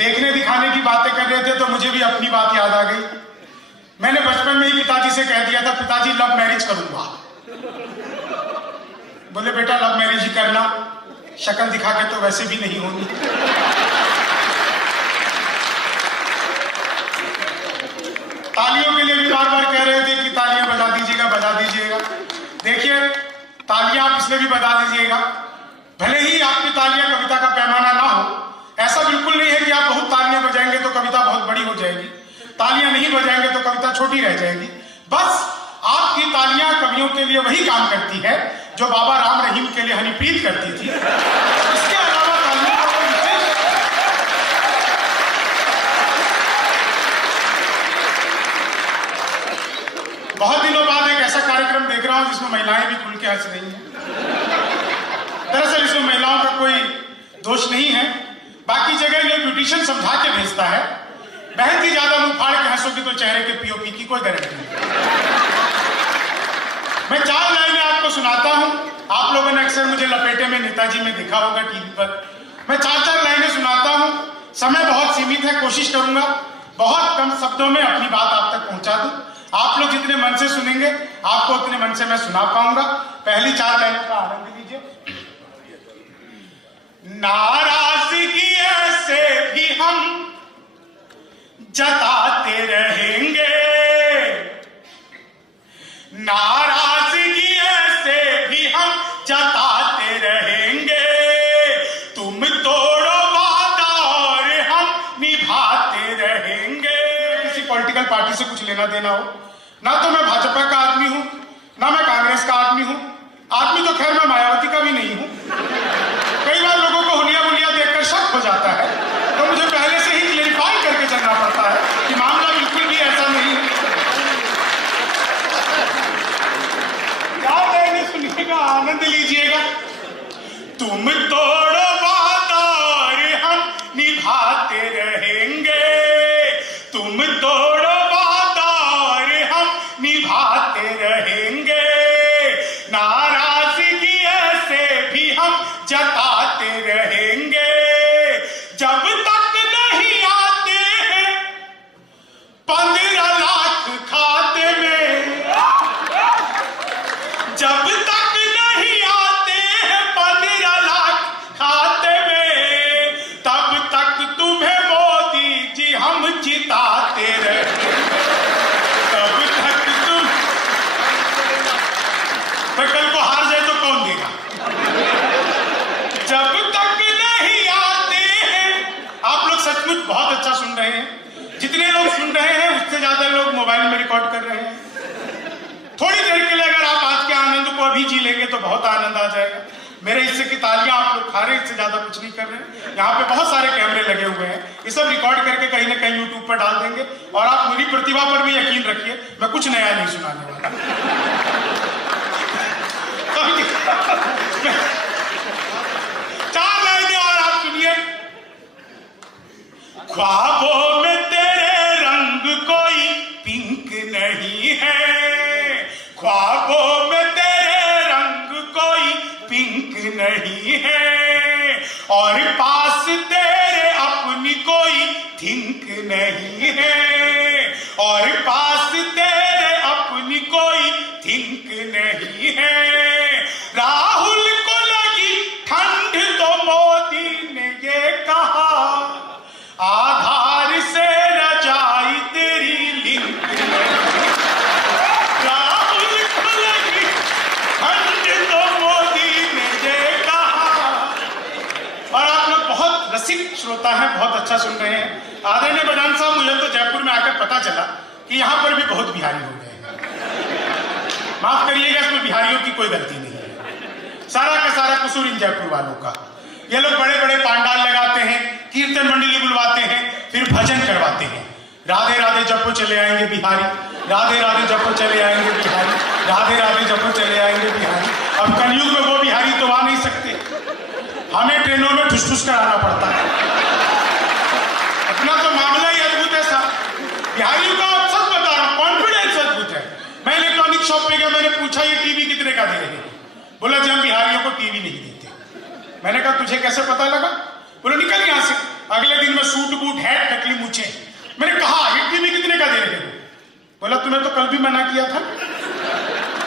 देखने दिखाने की बातें कर रहे थे तो मुझे भी अपनी बात याद आ गई। मैंने बचपन में ही पिताजी से कह दिया था, पिताजी लव मैरिज करूंगा। बोले बेटा लव मैरिज ही करना, शक्ल दिखा के तो वैसे भी नहीं होगी। तालियों के लिए भी बार बार कह रहे थे कि तालियां बजा दीजिएगा, बजा दीजिएगा। देखिए तालियां आप इसलिए भी बजा दीजिएगा, भले ही आपकी तालियां कविता का पैमाना ना हो, ऐसा बिल्कुल नहीं है कि आप बहुत तालियां बजाएंगे तो कविता बहुत बड़ी हो जाएगी, तालियां नहीं बजाएंगे तो कविता छोटी रह जाएगी। बस आपकी तालियां कवियों के लिए वही काम करती है जो बाबा राम रहीम के लिए हनीप्रीत करती थी। इसके अलावा तालियों का कोई विशेष बहुत दिनों बाद एक ऐसा कार्यक्रम देख रहा हूं जिसमें महिलाएं भी खुल के हंस रही हैं। दरअसल इसमें महिलाओं का कोई दोष नहीं है, बाकी जगह ये ब्यूटिशियन समझा के भेजता है, बहन जी ज्यादा मुंह फाड़ के हंसोगी तो चेहरे के पीओपी की कोई गारंटी नहीं। मैं 4 लाइनें आपको सुनाता हूं, आप लोगों ने अक्सर मुझे लपेटे में नेताजी में देखा होगा टीवी पर। मैं 4-4 लाइनें सुनाता हूं, समय बहुत सीमित है, कोशिश करूंगा बहुत कम शब्दों में अपनी बात आप तक पहुंचा दूं। आप लोग जितने मन से सुनेंगे आपको उतने मन से मैं सुना पाऊंगा। पहली 4 लाइनों का आनंद लीजिए। नाराजगी ऐसे भी हम जताते रहेंगे, नाराजगी ऐसे भी हम जताते रहेंगे, तुम तोड़ो वादा और हम निभाते रहेंगे। किसी पॉलिटिकल पार्टी से कुछ लेना देना हो ना, तो मैं भाजपा का आदमी हूं ना मैं कांग्रेस का आदमी हूं, आदमी तो खैर मैं मायावती का भी नहीं हूं। कई बार लोगों को हुलिया बुलिया देखकर शक हो जाता है, तो मुझे पहले से ही क्लेरिफाई करके चलना पड़ता है कि मामला बिल्कुल भी ऐसा नहीं है। क्या कहने सुनिएगा, आनंद लीजिएगा। तुम तोड़ो वादा और हम निभाते रहेंगे, तुम तोड़ो वादा और हम निभाते रहेंगे, नाराजगी ऐसे भी हम जताते रहेंगे, जब तक नहीं आते हैं 15 लाख खाते में, जब तक नहीं आते हैं 15 लाख खाते में, तब तक तुम्हें मोदी जी हम जिताते रहेंगे, तब तक तुम कल को हार जाए तो कौन देगा। जब तक नहीं आते हैं, आप लोग सचमुच बहुत अच्छा सुन रहे हैं, जितने लोग सुन रहे हैं उससे ज्यादा लोग मोबाइल में रिकॉर्ड कर रहे हैं। थोड़ी देर के लिए अगर आप आज के आनंद को अभी जी लेंगे तो बहुत आनंद आ जाएगा। मेरे हिस्से की तालियां आप लोग खा रहे हैं, इससे ज्यादा कुछ नहीं कर रहे हैं। यहाँ पे बहुत सारे कैमरे लगे हुए हैं, ये सब रिकॉर्ड करके कहीं ना कहीं यूट्यूब पर डाल देंगे, और आप मेरी प्रतिभा पर भी यकीन रखिए, मैं कुछ नया नहीं सुनाने वाला। 4 लाइनें और आप सुनिए। ख्वाबों में तेरे रंग कोई पिंक नहीं है, ख्वाबों में तेरे रंग कोई पिंक नहीं है, और पास तेरे अपनी कोई थिंक नहीं है, और पास तेरे अपनी कोई थिंक नहीं है। राहुल को लगी ठंड तो मोदी ने ये कहा, आधार से रजाई तेरी लिंक नहीं। राहुल को लगी ठंड तो मोदी ने ये कहा। और आप लोग बहुत रसिक श्रोता हैं, बहुत अच्छा सुन रहे हैं। आदरणीय बजान साहब, मुझे तो जयपुर में आकर पता चला कि यहाँ पर भी बहुत बिहारी हो गए। माफ करिएगा, इसमें बिहारियों की कोई गलती नहीं है, सारा का सारा कसूर इन जयपुर वालों का। ये लोग बड़े बड़े पांडाल लगाते हैं, कीर्तन मंडली बुलवाते हैं, फिर भजन करवाते हैं। राधे राधे जपो चले आएंगे बिहारी, राधे राधे जपो चले आएंगे बिहारी, राधे राधे जपो चले आएंगे बिहारी। अब कलयुग में वो बिहारी तो आ नहीं सकते, हमें ट्रेनों में ठुस ठुस कराना पड़ता है। अपना तो मामला ही अद्भुत है साहब, बिहारियों का आप सब बता रहा हूं, कॉन्फिडेंस अद्भुत है। मैं इलेक्ट्रॉनिक शॉप पे गया, मैंने पूछा ये टीवी कितने का दे रहे हैं? बोला जी हम बिहारियों को टीवी नहीं देते। मैंने कहा तुझे कैसे पता लगा? बोले निकल यहां से। अगले दिन मैं सूट बूट बोला तुम्हें तो कल भी मना किया था,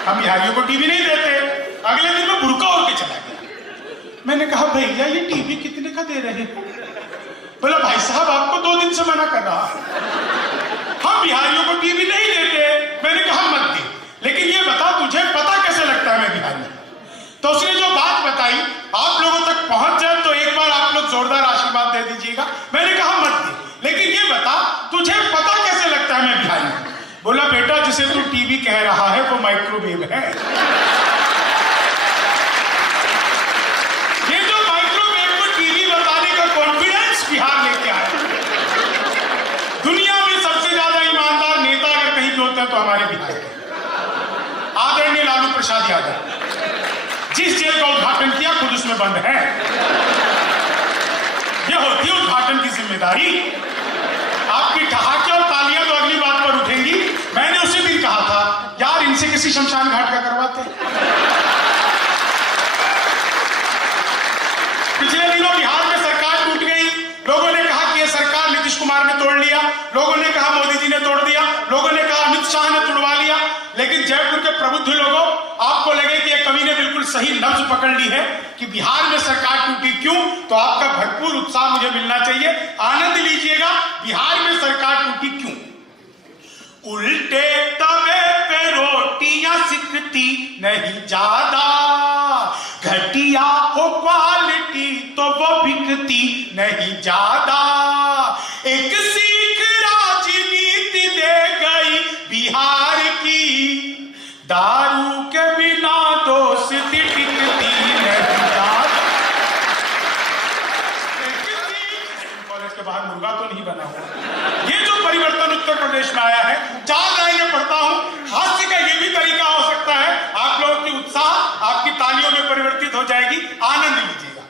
हम बिहारियों को टीवी नहीं देते। अगले दिन मैं बुर्का ओढ़ के चला गया। मैंने कहा भैया ये टीवी कितने का दे रहे हो? बोला भाई साहब आपको 2 दिन से मना कर रहा, हम बिहारियों को टीवी नहीं देते। मैंने कहा मत दे, लेकिन ये बता तुझे पता कैसे लगता है मैं बिहारी? तो उसने जो बात बताई आप लोगों तक पहुंच जाए तो एक बार आप लोग जोरदार आशीर्वाद दे दीजिएगा। मैंने कहा मत दे, लेकिन ये बता तुझे पता कैसे लगता है मैं बिहारी? बोला बेटा जिसे तू टीवी कह रहा है वो माइक्रोवेव है। ये जो माइक्रोवेव को टीवी बताने का कॉन्फिडेंस बिहार लेके आया। दुनिया में सबसे ज्यादा ईमानदार नेता अगर कहीं के होते हैं तो हमारे बिहार के आदरणीय लालू प्रसाद यादव, जिस जेल का उद्घाटन किया खुद उसमें बंद है। यह होती है उद्घाटन की जिम्मेदारी। आपकी ठहाके और तालियां तो अगली बात पर उठेंगी। मैंने उसी दिन कहा था यार इनसे किसी शमशान घाट का करवाते। पिछले दिनों बिहार में सरकार टूट गई। लोगों ने कहा कि यह सरकार नीतीश कुमार ने तोड़ लिया, लोगों ने कहा मोदी जी ने तोड़ दिया, लोगों ने कहा अमित शाह ने तुड़वा लिया। लेकिन जयपुर के प्रबुद्ध लोगों, आपको लगे कि यह कवि ने बिल्कुल सही लफ्ज पकड़ ली है कि बिहार में सरकार टूटी क्यों, तो आपका भरपूर उत्साह मुझे मिलना चाहिए। आनंद लीजिएगा बिहार में सरकार टूटी क्यों। उल्टे तवे पे रोटियां सिकती नहीं ज्यादा, घटिया हो क्वालिटी तो वो बिकती नहीं ज्यादा। एक सीख राजनीति दे गई बिहार की, दारू के बिना दोस्ती टिकती नहीं ज्यादा। कॉलेज के बाहर मुर्गा तो नहीं बना हुआ। ये जो परिवर्तन उत्तर प्रदेश में आया है, 4 लाइनें पढ़ता हूं। हास्य का ये भी तरीका हो सकता है, आप लोगों की उत्साह आपकी तालियों में परिवर्तित हो जाएगी। आनंद लीजिएगा।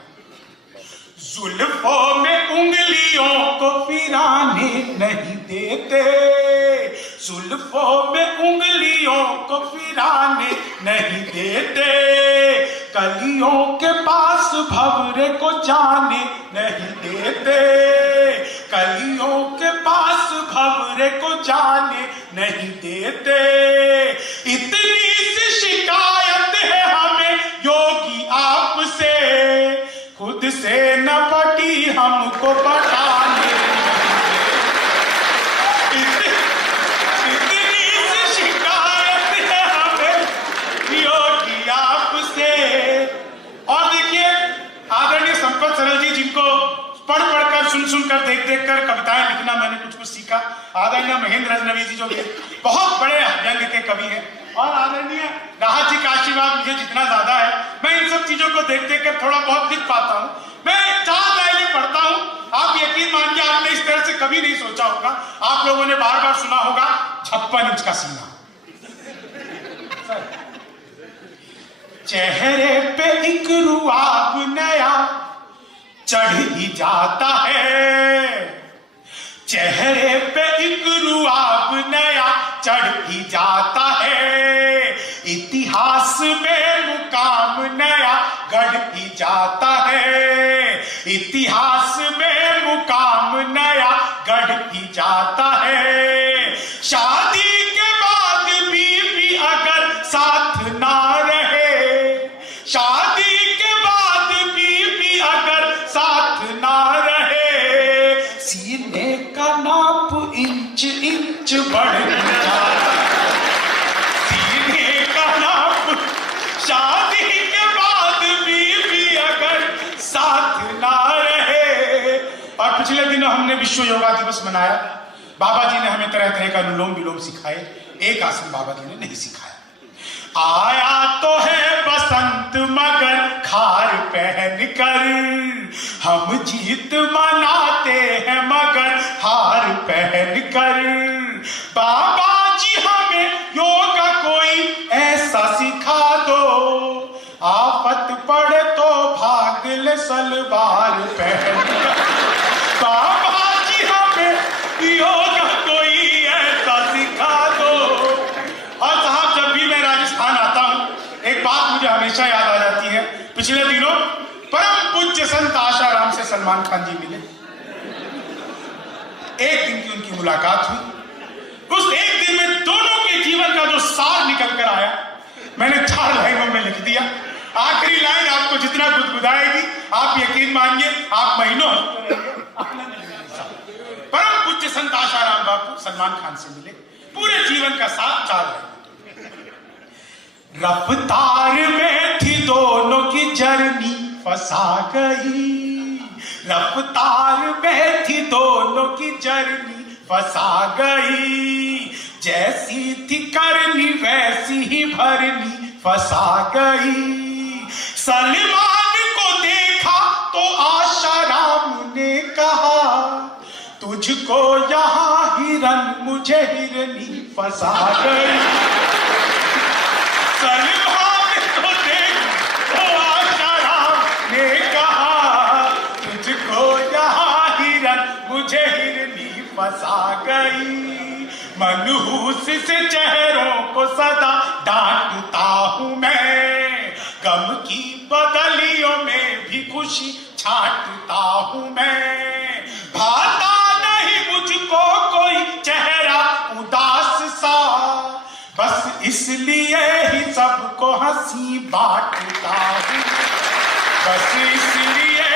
जुल्फों में उंगलियों को फिराने नहीं देते, जुल्फों में उंगलियों को फिराने नहीं देते, कलियों के पास भंवरे को जाने नहीं देते, कलियों के पास भंवरे को जाने नहीं देते। इतनी सी शिकायत है हमें योगी आपसे, खुद से न पटी हमको पटाने। इतनी सी शिकायत है हमें योगी आपसे। और देखिए आदरणीय संपत सरल जी, जिनको पढ़ पढ़कर सुन कर देख कर कविताएं लिखना मैंने कुछ सीखा। आदरणीय महेंद्र रजनवी जी जो बहुत बड़े व्यंग्य के कवि हैं, और आदरणीय राहत जी का आशीर्वाद मुझे जितना ज्यादा है, मैं इन सब चीजों को देख कर थोड़ा बहुत लिख पाता हूँ। मैं 4 लाइनें पढ़ता हूँ, आप यकीन मानिए आपने इस तरह से कभी नहीं सोचा होगा। आप लोगों ने बार बार सुना होगा 56 इंच का सीना। चेहरे पे एक रुआब नया चढ़ ही जाता है, चेहरे पे एक रुआब नया चढ़ ही जाता है, इतिहास में मुकाम नया गढ़ ही जाता है, इतिहास में मुकाम नया गढ़ ही जाता है। शादी के बाद बीवी अगर साथ ना रहे, शादी के बाद बीवी अगर साथ ना रहे, सीने का नाप इंच इंच बढ़ जाता है, सीने का नाप। शादी के बाद बीवी अगर साथ ना रहे। और पिछले दिनों हमने विश्व योगा दिवस मनाया। बाबा जी ने हमें तरह तरह का अनुलोम विलोम सिखाए, एक आसन बाबा जी ने नहीं सिखाया। आया तो है बसंत मगर खार पहन कर, हम जीत मनाते हैं मगर हार पहन कर। बाबा जी हमें योगा कोई ऐसा सिखा दो, आफत पड़े तो भाग ले सलवार पहन कर। बाबा जी हमें योगा कोई ऐसा सिखा दो। और साहब जब भी मैं राजस्थान आता हूं, एक बात मुझे हमेशा याद आ जाती है। पिछले दिनों परम पूज्य संत आशाराम से सलमान खान जी मिले। एक दिन की उनकी मुलाकात हुई। उस एक दिन में दोनों जीवन का जो सार निकल कर आया मैंने 4 लाइनों में लिख दिया। आखिरी लाइन आपको जितना गुदगुदाएगी आप यकीन मानिए आप महीनों परम पूज्य संत आशाराम बापू सलमान खान से मिले, पूरे जीवन का साथ 4 लाइन। रफ्तार में थी दोनों की जर्नी फंसा गई, रफ्तार में थी दोनों की जर्नी फंसा गई, जैसी थी करनी वैसी ही भरनी फंसा गई। सलमान को देखा तो आशाराम ने कहा तुझको यहाँ हिरन मुझे हिरनी फंसा गई। सलमान को देखा तो आशाराम ने कहा तुझको यहाँ हिरन मुझे हिरनी फंसा गई। मनहूस से चेहरों को सदा डांटता हूं मैं, गम की बदलियों में भी खुशी छांटता हूं मैं। भाता नहीं मुझको कोई चेहरा उदास सा, बस इसलिए ही सबको हंसी बांटता हूं, बस इसलिए